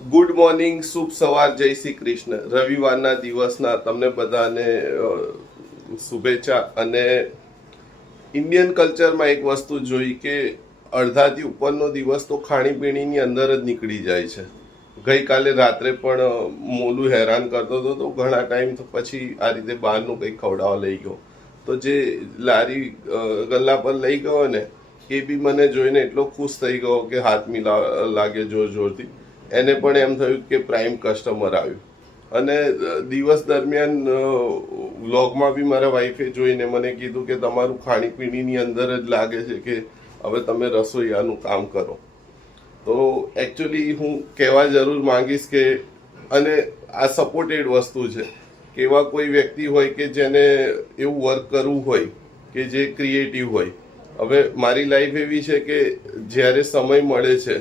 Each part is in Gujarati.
ગુડ મોર્નિંગ, શુભ સવાર, જય શ્રી કૃષ્ણ. રવિવારના દિવસના તમને બધાને શુભેચ્છા. અને ઇન્ડિયન કલ્ચરમાં એક વસ્તુ જોઈ કે અડધાથી ઉપરનો દિવસ તો ખાણીપીણીની અંદર જ નીકળી જાય છે. ગઈકાલે રાત્રે પણ મોલું હેરાન કરતો હતો તો ઘણા ટાઈમ પછી આ રીતે બહારનું કંઈક ખવડાવવા લઈ ગયો. તો જે લારી ગલ્લા પર લઈ ગયો ને એ બી મને જોઈને એટલો ખુશ થઈ ગયો કે હાથ લાગે જોર જોરથી. એને પણ એમ થયું કે પ્રાઇમ કસ્ટમર આવ્યું. અને દિવસ દરમિયાન વ્લોગમાં બી મારા વાઈફે જોઈને મને કીધું કે તમારું ખાણીપીણીની અંદર જ લાગે છે કે હવે તમે રસોઈયાનું કામ કરો. તો એકચ્યુઅલી હું કહેવા જરૂર માંગીશ કે અને આ સપોર્ટેડ વસ્તુ છે કે એવા કોઈ વ્યક્તિ હોય કે જેને એવું વર્ક કરવું હોય કે જે ક્રિએટિવ હોય. હવે મારી લાઈફ એવી છે કે જ્યારે સમય મળે છે,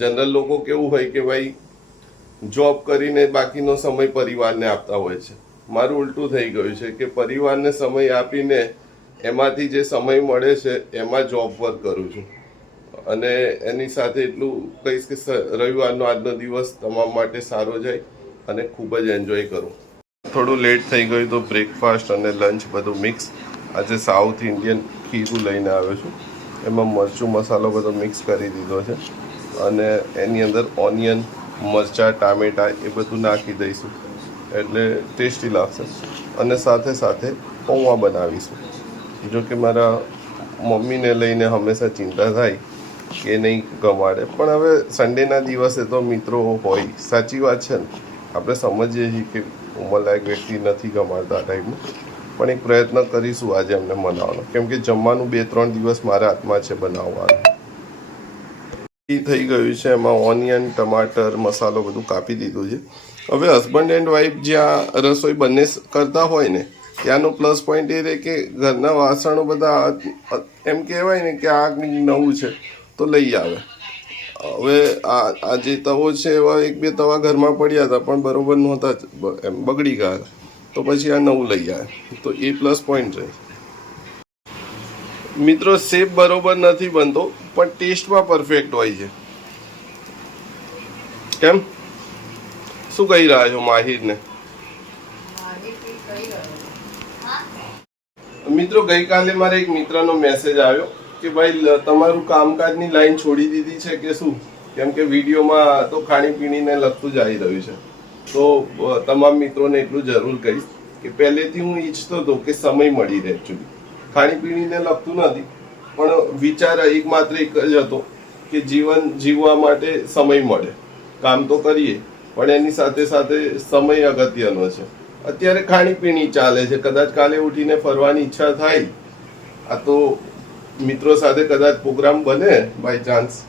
જનરલ લોકો કેવું હોય કે ભાઈ જોબ કરીને બાકીનો સમય પરિવારને આપતા હોય છે. મારું ઉલટું થઈ ગયું છે કે પરિવારને સમય આપીને એમાંથી જે સમય મળે છે એમાં જોબ વર્ક કરું છું. અને એની સાથે એટલું કહીશ કે રવિવારનો આજનો દિવસ તમામ માટે સારો જાય અને ખૂબ જ એન્જોય કરું. થોડું લેટ થઈ ગયું તો બ્રેકફાસ્ટ અને લંચ બધું મિક્સ. આજે સાઉથ ઇન્ડિયન ખીરું લઈને આવ્યો છું. એમાં મરચું મસાલો બધો મિક્સ કરી દીધો છે અને એની અંદર ઓનિયન, મરચાં, ટામેટા એ બધું નાખી દઈશું એટલે ટેસ્ટી લાગશે. અને સાથે સાથે પૌવા બનાવીશું. જો કે મારા મમ્મીને લઈને હંમેશા ચિંતા થાય કે નહીં ગમાડે, પણ હવે સન્ડેના દિવસે તો મિત્રો હોય. સાચી વાત છે ને, આપણે સમજીએ છીએ કે ઉંમરલાયક વ્યક્તિ નથી ગમાડતા આ ટાઈમમાં, પણ એક પ્રયત્ન કરીશું આજે એમને મનાવવાનો, કેમ કે જમવાનું 2-3 દિવસ મારા હાથમાં છે બનાવવાનું. થઈ ગયું છે, એમાં ઓનિયન, ટમાટર, મસાલો બધું કાપી દીધું છે. હવે હસબન્ડ એન્ડ વાઈફ જ્યાં રસોઈ બંને કરતા હોય ને ત્યાંનો પ્લસ પોઈન્ટ એ રહે કે ઘરના વાસણો બધા એમ કહેવાય ને કે આ નવું છે તો લઈ આવે. હવે આ જે તવો છે એવા 1-2 તવા ઘરમાં પડ્યા હતા પણ બરોબર નહોતા, એમ બગડી ગયા હતા, તો પછી આ નવું લઈ આવે તો એ પ્લસ પોઈન્ટ રહે. મિત્રો, શેપ બરોબર નથી બનતો પણ ટેસ્ટમાં પરફેક્ટ હોય છે. કેમ, શું કહી રહ્યા છો માહિરને? મિત્રો, ગઈકાલે મારે એક મિત્રનો મેસેજ આવ્યો કે ભાઈ તમારું કામકાજની લાઈન છોડી દીધી છે કે શું, કેમ કે વિડીયોમાં તો ખાણીપીણીને લગતું જ આવી રહ્યું છે. તો તમામ મિત્રોને એટલું જરૂર કહીશ કે પહેલેથી હું ઈચ્છતો હતો કે સમય મળી રહે. એકચ્યુઅલી ખાણીપીણીને લગતું નથી, પણ વિચાર એકમાત્ર એક જ હતો કે જીવન જીવવા માટે સમય મળે. કામ તો કરીએ પણ એની સાથે સાથે સમય અગત્યનો છે. અત્યારે ખાણીપીણી ચાલે છે, કદાચ કાલે ઉઠીને ફરવાની ઈચ્છા થાય, આ તો મિત્રો સાથે કદાચ પ્રોગ્રામ બને બાય ચાન્સ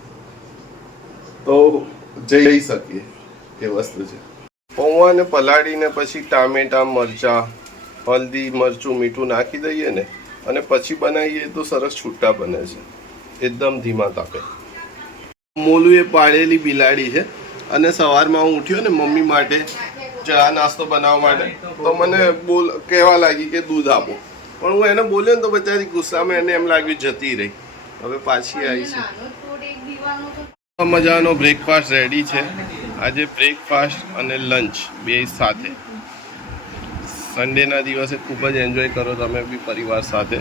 તો જઈ શકીએ એ વસ્તુ છે. પૌવાને પલાળીને પછી ટામેટા, મરચાં, હલ્દી, મરચું, મીઠું નાખી દઈએ ને અને પછી બનાવીએ તો સરસ છૂટા બને છે, એકદમ ધીમા તાપે. મોલું એ પાળેલી બિલાડી છે અને સવારમાં હું ઉઠ્યો ને મમ્મી માટે ચા નાસ્તો બનાવવા માટે, તો મને કહેવા લાગી કે દૂધ આપો, પણ હું એને બોલ્યો ને તો બચારી ગુસ્સામાં એને એમ લાગ્યું જતી રહી. હવે પાછી આવી છે. મજાનો બ્રેકફાસ્ટ રેડી છે. આજે બ્રેકફાસ્ટ અને લંચ બે સાથે. સન્ડેના દિવસે ખૂબ જ એન્જોય કરો તમે બી પરિવાર સાથે,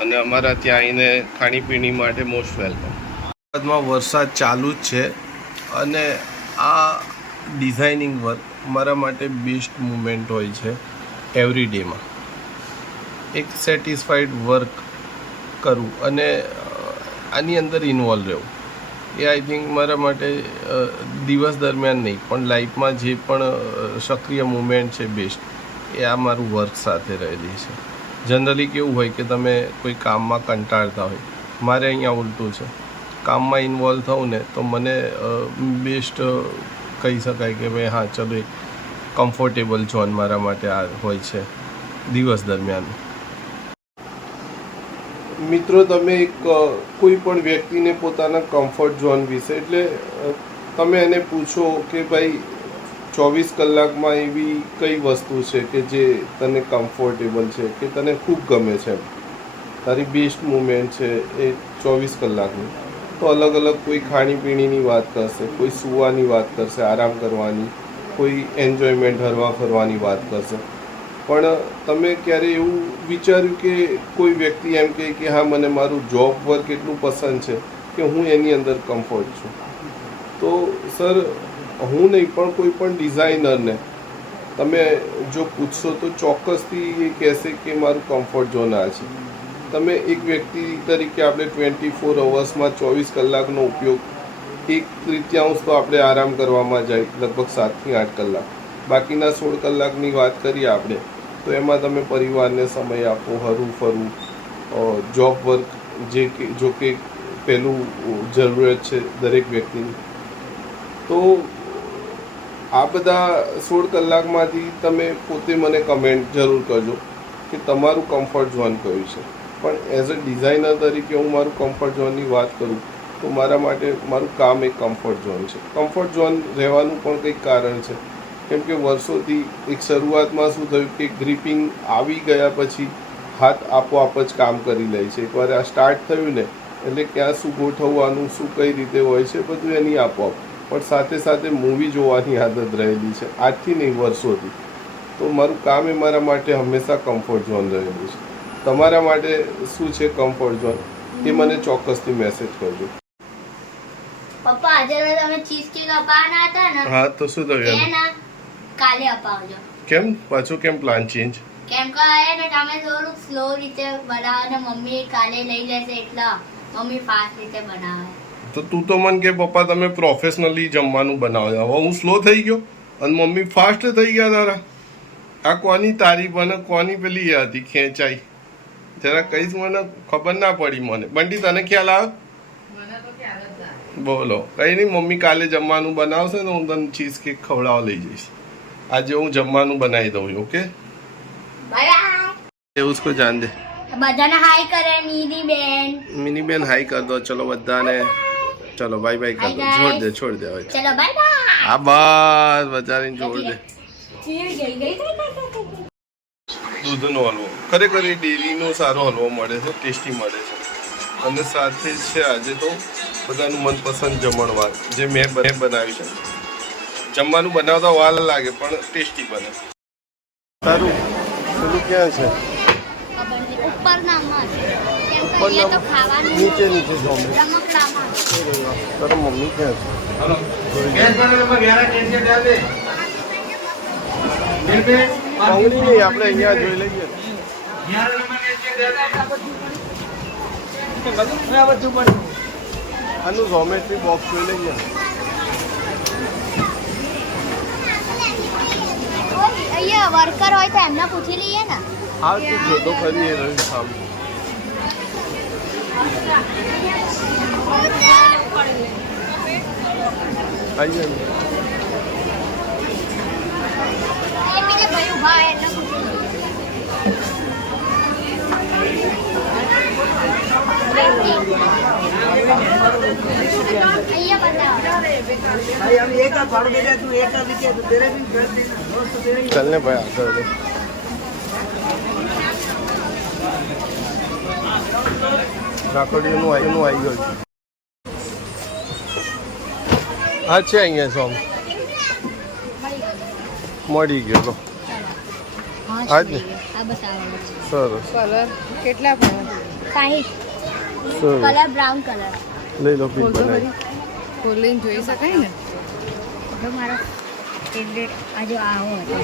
અને અમારા ત્યાં આવીને ખાણીપીણી માટે મોસ્ટ વેલકમ. અમદાવાદમાં વરસાદ ચાલુ જ છે અને આ ડિઝાઇનિંગ વર્ક મારા માટે બેસ્ટ મુમેન્ટ હોય છે. એવરી ડેમાં એક સેટિસ્ફાઈડ વર્ક કરવું અને આની અંદર ઇન્વોલ્વ રહેવું, એ આઈ થિંક મારા માટે દિવસ દરમિયાન નહીં પણ લાઈફમાં જે પણ સક્રિય મુમેન્ટ છે બેસ્ટ, એ આ મારું વર્ક સાથે રહેલી છે. જનરલી કેવું હોય કે તમે કોઈ કામમાં કંટાળતા હોય, મારે અહીંયા ઉલટું છે. કામમાં ઇન્વોલ્વ થવું ને તો મને બેસ્ટ કહી શકાય કે ભાઈ હા ચલો એક કમ્ફર્ટેબલ ઝોન મારા માટે આ હોય છે દિવસ દરમિયાન. મિત્રો, તમે એક કોઈ પણ વ્યક્તિને પોતાના કમ્ફર્ટ ઝોન વિશે, એટલે તમે એને પૂછો કે ભાઈ 24 કલાકમાં એવી કઈ વસ્તુ છે કે જે તને કમ્ફર્ટેબલ છે કે તને ખૂબ ગમે છે, તારી બેસ્ટ મુમેન્ટ છે એ 24 કલાકની, તો અલગ અલગ કોઈ ખાણીપીણીની વાત કરશે, કોઈ સૂવાની વાત કરશે, આરામ કરવાની, કોઈ એન્જોયમેન્ટ હરવા ફરવાની વાત કરશે. પણ તમે ક્યારે એવું વિચાર્યું કે કોઈ વ્યક્તિ એમ કહે કે હા મને મારું જોબ વર્ક એટલું પસંદ છે કે હું એની અંદર કમ્ફર્ટ છું? તો સર હું નહીં પણ કોઈ પણ ડિઝાઇનરને તમે જો પૂછશો તો ચોક્કસથી એ કહેશે કે મારું કમ્ફર્ટ ઝોન આ છે. તમે એક વ્યક્તિ તરીકે આપણે 24 અવર્સમાં 24 કલાકનો ઉપયોગ, એક તૃતીયાંશ તો આપણે આરામ કરવામાં જાય, લગભગ 7 થી 8 કલાક. બાકીના 16 કલાકની વાત કરીએ આપણે તો એમાં તમે પરિવારને સમય આપો, હરવું ફરવું, જોબ વર્ક જો કે પહેલું જરૂરિયાત છે દરેક વ્યક્તિની. તો આ બધા 16 કલાકમાંથી તમે પોતે મને કમેન્ટ જરૂર કરજો કે તમારું કમ્ફર્ટ ઝોન કયું છે. પણ એઝ અ ડિઝાઇનર તરીકે હું મારું કમ્ફર્ટ ઝોનની વાત કરું તો મારા માટે મારું કામ એક કમ્ફર્ટ ઝોન છે. કમ્ફર્ટ ઝોન રહેવાનું પણ કંઈક કારણ છે, કેમ કે વર્ષોથી એક શરૂઆતમાં શું થયું કે ગ્રીપિંગ આવી ગયા પછી હાથ આપોઆપ જ કામ કરી લે છે. એકવાર આ સ્ટાર્ટ થયું ને એટલે ક્યાં શું ગોઠવવાનું, શું કઈ રીતે હોય છે બધું એની આપોઆપ. પણ સાથે સાથે મૂવી જોવાની આદત રહેલી છે આજથી નહીં, વર્ષોથી. તો મારું કામ એ મારા માટે હંમેશા કમ્ફર્ટ ઝોન રહેલું છે. તમારા માટે શું છે કમ્ફર્ટ ઝોન એ મને ચોક્કસથી મેસેજ કરજો. પપ્પા આજે તમે ચીઝ કેક અપાવવાના હતા ને? હા, તો શું થયું? કાલે અપાવજો. કેમ પાછું, કેમ પ્લાન ચેન્જ? કેમ કે ને તમે થોડુંક સ્લો રીતે બનાવો ને મમ્મી કાલે લઈ લેશે એટલે મમ્મી ફાસ્ટ રીતે બનાવે. તો તું તો મને કે પપ્પા તમે પ્રોફેશનલી જમવાનું બનાવો. હવે હું સ્લો થઈ ગયો અને મમ્મી ફાસ્ટ થઈ ગયા તારા? આ કોની તારીફ અને કોની પેલી એ હતી ખેંચાઈ? જરા કહીશ, મને ખબર ના પડી. મને બંટી તને ખ્યાલ આવે? બોલો. કઈ નહીં, મમ્મી કાલે જમવાનું બનાવશે ને હું તને ચીઝ કેક ખવડાવવા લઈ જઈશ. આજે હું જમવાનું બનાવી દઉં. Okay, bye bye. उसको जान दे. બધાને હાય કરે મિની બેન. मिनी बेन हाई कर दो. चलो बधाने, चलो बाय बाय कर दो. छोड़ दे હવે. ચલો બાય બાય. આ બસ બધાને છોડ દે. દૂધનો હલવો ખરેખર એ ડેરીનો સારો હલવો મળે છે, ટેસ્ટી મળે છે. અને સાથે છે આજે તો બધાનું મનપસંદ જમણવાર જે મેં બનાવ્યું છે. જમવાનું બનાવતા વાર લાગે પણ ટેસ્ટી બને. સારું. પેલું ક્યાં છે? ઉપર ના મત કેમ કે એ તો ખાવાનું નીચે જોમે. રમકડામાં. તારો મમ્મી ક્યાં છે? गैस पर नंबर 11 टेंशन डाल दे बिल पे પાંગડી નહીં, આપણે અહીંયા જોઈ લઈએ. 11 नंबर टेंशन डाल दे આનું ઝોમેટ્રી બોક્સ જોઈ લઈએ. અહીંયા વર્કર હોય તો એમને પૂછી લઈએ ને. હા, તું જોતો ખરી એ રહ્યું સામે. આઈએ એ બીજે ભાઈ ઉભા હોય એટલે પૂછી અહીંયા भाई हम एक का फाड़ दे तू एक का लिखे तो तेरे भी कर देना दोस्त तेरे ચાલ ને ભાઈ આગળ દે. રાખડીઓનું આવી ગયું છે. હા છે અહીંયા સોમ મળી ગયો. લો આજ ને આ બતાવો. સરસ कलर કેટલા પણ 60 સરસ. Colour brown colour. લઈ લો પીક બનાવી. ખોલીને જોઈ શકાય ને જો મારો ફેવરેટ આજે આવો હતો.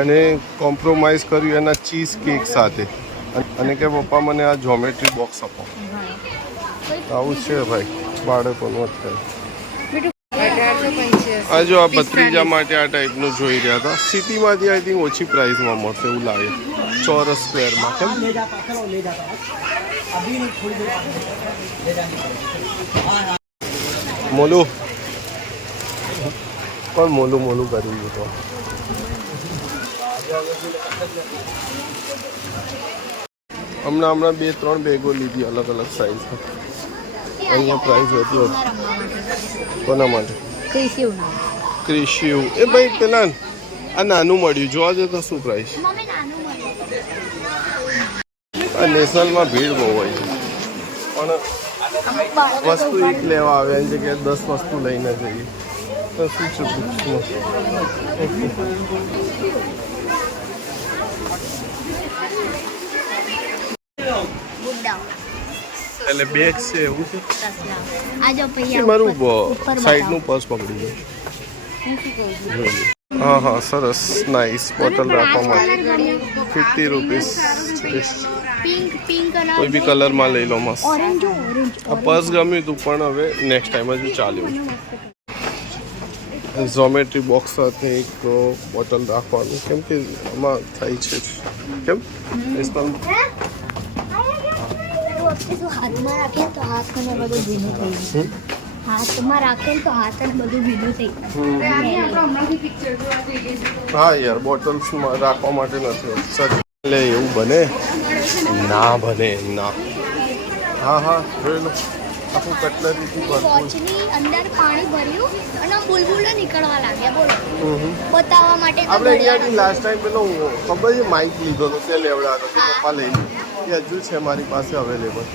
અને કોમ્પ્રોમાઇઝ કર્યું એના ચીઝ કેક સાથે અને કે પપ્પા મને આ જ્યોમેટ્રી બોક્સ આપો. આવું છે ભાઈ બાળકોનું અત્યારે. 1885 આ જો આ ભત્રીજા માટે આ ટાઈપનું જોઈ રહ્યા હતા. સિટીમાંથી આઈ થિંક ઓછી પ્રાઇસમાં મળશે એવું લાગે, ચોરસ સ્ક્વેરમાં. કેમ મોલું પણ મોલું કરી દીધું. હમણાં 2-3 બેગો લીધી અલગ અલગ સાઈઝ. અહીંયા પ્રાઇસ હતી કોના માટે? ક્રિશિવ. એ ભાઈ પેલા આ નાનું મળ્યું, જોવા જઈએ તો શું પ્રાઇસ? મમ્મી નાનું મળે. આ નેશનલમાં ભીડ બહુ હોય છે પણ વસ્તુ એક લેવા આવે એની જગ્યાએ 10 વસ્તુ લઈને જઈએ તો શું છે બુક્સમાં? એટલે બેગ છે એવું છે કે મારું સાઈડનું પર્સ પકડી ગયું. હા હા સરસ નાઇસ બોટલ રાખવા માટે 50 રૂપીસ. કોઈ બી કલરમાં લઈ લો મસ્ત. આ પર્સ ગમ્યું હતું પણ હવે નેક્સ્ટ ટાઈમ હજુ ચાલ્યું. ઝોમેટ્રી બોક્સ સાથે એક બોટલ રાખવાનું કેમ કે આમાં થાય છે કેમ હાથમાં રાખે તો હાથ અને બધું ભીનું થઈ જાય. હાથમાં રાખે તો હાથ અને બધું ભીનું થઈ જાય. હા યાર બોટલ્સમાં રાખવા માટે નથી સર એટલે એવું બને ના બને ના. હા હા જોઈ લો આખું કટલરીથી ભરપૂર. વોચની અંદર પાણી ભર્યું અને બુલબુલો નીકળવા લાગ્યા. બોલો બતાવવા માટે તો આપણે અહીંયાથી લાસ્ટ ટાઈમ પેલો ખબર છે માઇક લીધો હતો તે લેવડાતો કે પપ્પા લઈ લે એ હજુ છે મારી પાસે અવેલેબલ.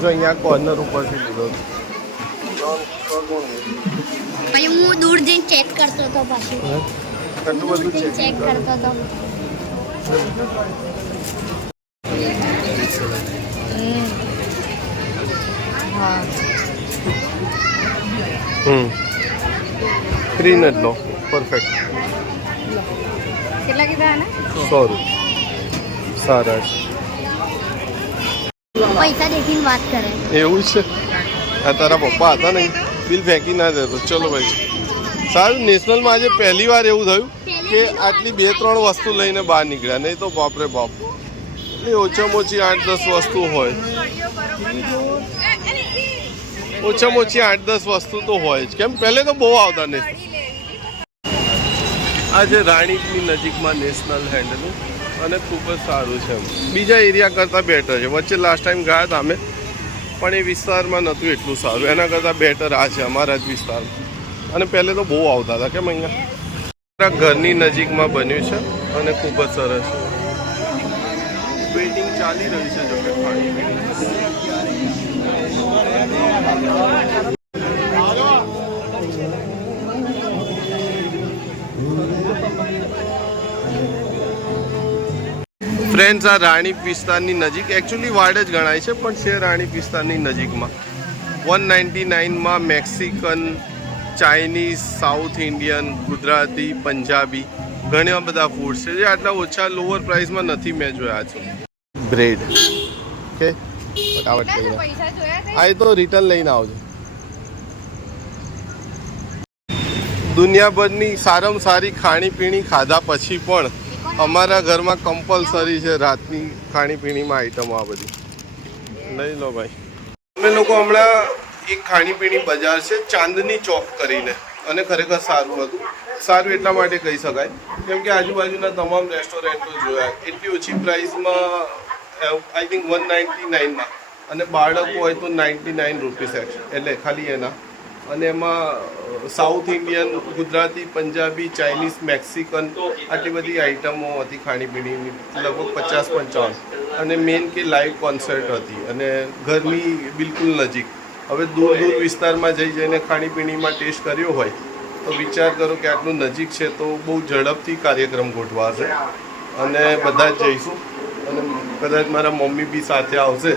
જો અહીંયા કોર્નર ઉપરથી લીધો હતો. પછી હું દૂર જઈને ચેક કરતો હતો. પાછું કેટલું બધું ચેક કરતો હતો. સ્ક્રીન જ લો પરફેક્ટ. કેટલા કીધા ને? 100 રૂપિયા. સારા છે. પૈસા દેખીને વાત કરે. એવું છે આ તારા પપ્પા હતા ને બિલ ફેંકી ના દેતો. ચલો ભાઈ સારું. નેશનલમાં આજે પહેલી વાર એવું થયું કે આટલી 2-3 વસ્તુ લઈને બહાર નીકળ્યા, નહીં તો બાપરે બાપ એટલે ઓછામાં ઓછી 8-10 વસ્તુ હોય. ઓછામાં ઓછી 8-10 વસ્તુ તો હોય જ. કેમ પહેલે તો બહુ આવતા ને. આજે રાણીપની નજીકમાં નેશનલ હેન્ડલું અને ખૂબ જ સારું છે. બીજા એરિયા કરતાં બેટર છે. વચ્ચે લાસ્ટ ટાઈમ ગયા હતા અમે પણ એ વિસ્તારમાં નહોતું એટલું સારું. એના કરતાં બેટર આ છે અમારા જ વિસ્તારમાં. અને પહેલે તો બહુ આવતા હતા. કેમ અહીંયા ઘરની નજીકમાં બન્યું છે અને ખૂબ જ સરસ છે. વેઇટિંગ ચાલી રહ્યું છે જો કે ખાણીપીણી. ફ્રેન્ડ્સ આ રાણીપ વિસ્તારની નજીક એકચ્યુઅલી વાડ જ ગણાય છે પણ છે રાણીપ વિસ્તારની નજીકમાં. 199માં Mexican, Chinese, South Indian, Gujarati, Punjabi ઘણા બધા ફૂડ છે જે આટલા ઓછા લોઅર પ્રાઇસમાં નથી મેં જોયા છે. બ્રેડ ઓકે ફટાફટ લઈને આ તો રિટર્ન લઈને આવજો. દુનિયાભરની સારામાં સારી ખાણીપીણી ખાધા પછી પણ અમારા ઘરમાં કમ્પલસરી છે રાતની ખાણીપીણીમાં આઈટમો આ બધી. લઈ લો ભાઈ. અમે લોકો હમણાં એક ખાણીપીણી બજાર છે ચાંદની ચોક કરીને અને ખરેખર સારું હતું. સારું એટલા માટે કહી શકાય કેમ કે આજુબાજુના તમામ રેસ્ટોરન્ટો જોયા. એટલી ઓછી પ્રાઇસમાં આઈ થિંક 199માં અને બાળકો હોય તો 99 રૂપીસ એટલે ખાલી એના. અને એમાં south Indian, Gujarati, Punjabi, Chinese, Mexican આટલી બધી આઈટમો હતી ખાણીપીણીની લગભગ 50-55 અને મેઇન કે લાઈવ કોન્સર્ટ હતી અને ઘરની બિલકુલ નજીક. હવે દૂર દૂર વિસ્તારમાં જઈને ખાણીપીણીમાં ટેસ્ટ કર્યો હોય તો વિચાર કરો કે આટલું નજીક છે તો બહુ ઝડપથી કાર્યક્રમ ગોઠવાશે અને બધા જ જઈશું. અને કદાચ મારા મમ્મી બી સાથે આવશે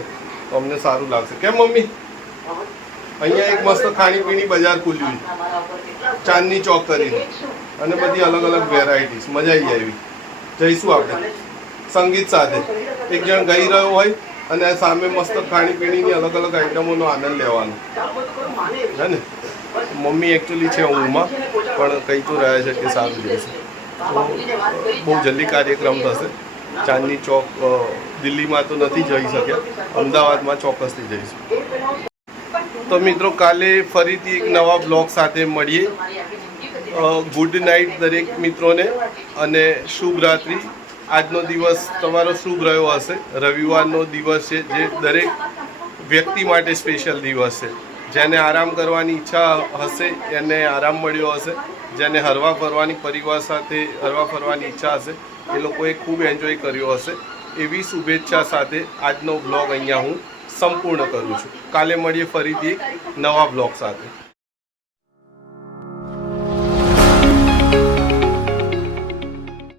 તો અમને સારું લાગશે. કેમ મમ્મી? અહીંયા એક મસ્ત ખાણીપીણી બજાર ખુલ્યું છે ચાંદની ચોક કરીને અને બધી અલગ અલગ વેરાયટીઝ. મજા આવી આવી. જઈશું આપણે સંગીત સાથે. એક જણ ગઈ રહ્યો હોય અને સામે મસ્ત ખાણીપીણીની અલગ અલગ આઈટમોનો આનંદ લેવાનો હે ને. મમ્મી એકચ્યુઅલી છે ઊંઘમાં પણ કહી તો રહ્યા છે કે સારું જઈશું. તો બહુ જલ્દી કાર્યક્રમ થશે. ચાંદની ચોક દિલ્હીમાં તો નથી જઈ શક્યા, અમદાવાદમાં ચોક્કસથી જઈશું. તો મિત્રો કાલે ફરીથી એક નવા બ્લોગ સાથે મળીએ. ગુડ નાઇટ દરેક મિત્રોને અને શુભ રાત્રિ. આજનો દિવસ તમારો શુભ રહ્યો હશે. રવિવારનો દિવસ છે જે દરેક વ્યક્તિ માટે સ્પેશિયલ દિવસ છે. જેને આરામ કરવાની ઈચ્છા હશે એને આરામ મળ્યો હશે. જેને હરવા ફરવાની પરિવાર સાથે હરવા ફરવાની ઈચ્છા હશે એ લોકોએ ખૂબ એન્જોય કર્યો હશે. એવી શુભેચ્છા સાથે આજનો બ્લોગ અહીંયા હું સંપૂર્ણ કરું છું. કાલે મળીએ ફરીથી એક નવા બ્લોગ સાથે.